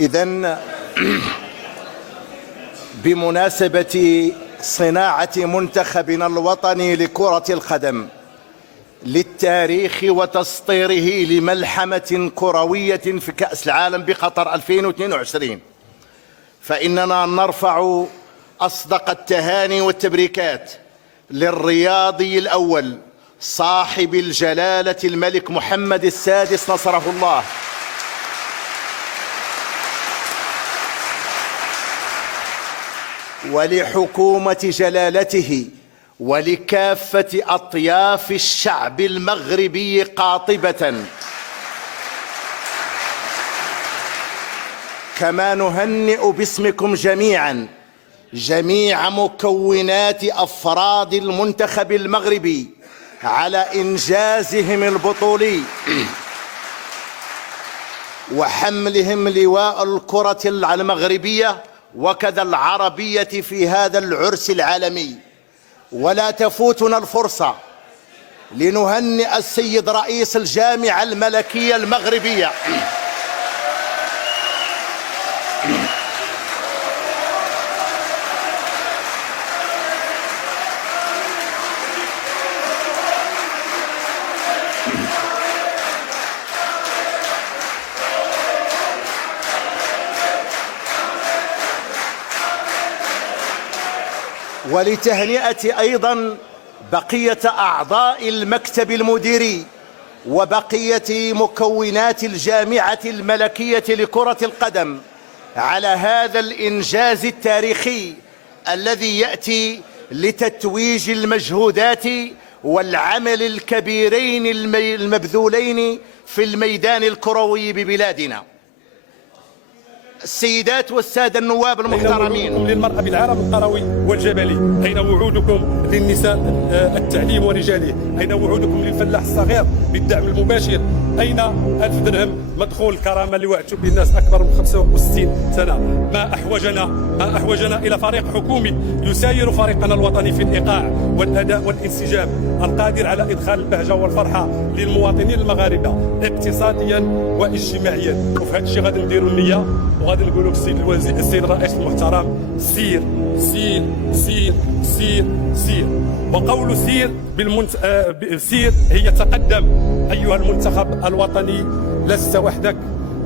إذن بمناسبة صناعة منتخبنا الوطني لكرة القدم للتاريخ وتسطيره لملحمة كروية في كأس العالم بقطر 2022، فإننا نرفع أصدق التهاني والتبريكات للرياضي الأول صاحب الجلالة الملك محمد السادس نصره الله، ولحكومة جلالته ولكافة أطياف الشعب المغربي قاطبة. كما نهنئ باسمكم جميعا جميع مكونات أفراد المنتخب المغربي على إنجازهم البطولي وحملهم لواء الكرة المغربية وكذا العربية في هذا العرس العالمي. ولا تفوتنا الفرصة لنهنئ السيد رئيس الجامعة الملكية المغربية ولتهنئة أيضا بقية أعضاء المكتب المديري وبقية مكونات الجامعة الملكية لكرة القدم على هذا الإنجاز التاريخي الذي يأتي لتتويج المجهودات والعمل الكبيرين المبذولين في الميدان الكروي ببلادنا. السيدات والسادة النواب المحترمين، للمرأة بالعالم القروي والجبلي، أين وعودكم للنساء التعليم ورجاله؟ أين وعودكم للفلاح الصغير بالدعم المباشر؟ أين 1000 درهم مدخول الكرامة اللي وعدتوا به الناس أكبر من 65 سنة؟ ما أحوجنا إلى فريق حكومي يساير فريقنا الوطني في الإيقاع والأداء والانسجام، القادر على إدخال البهجة والفرحة للمواطنين المغاربة اقتصاديا واجتماعيا. وفي هذا الشيء غادي نديروا النية وغادي نقولوا السيد الرئيس المحترم سير سير سير سير سير. وقول سير سير هي تقدم. أيها المنتخب الوطني لست وحدك،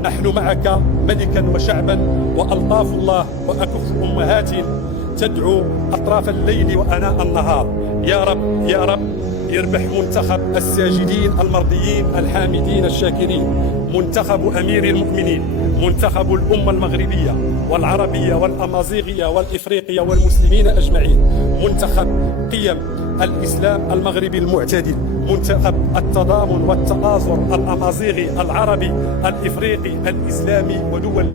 نحن معك ملكا وشعبا، وألطاف الله وأكف أمهات تدعو أطراف الليل وأناء النهار. يا رب يا رب يربح منتخب الساجدين المرضيين الحامدين الشاكرين، منتخب أمير المؤمنين، منتخب الأمة المغربية والعربية والأمازيغية والإفريقية والمسلمين أجمعين، منتخب قيم الإسلام المغربي المعتدل، منتخب التضامن والتآزر الأمازيغي العربي الإفريقي الإسلامي ودول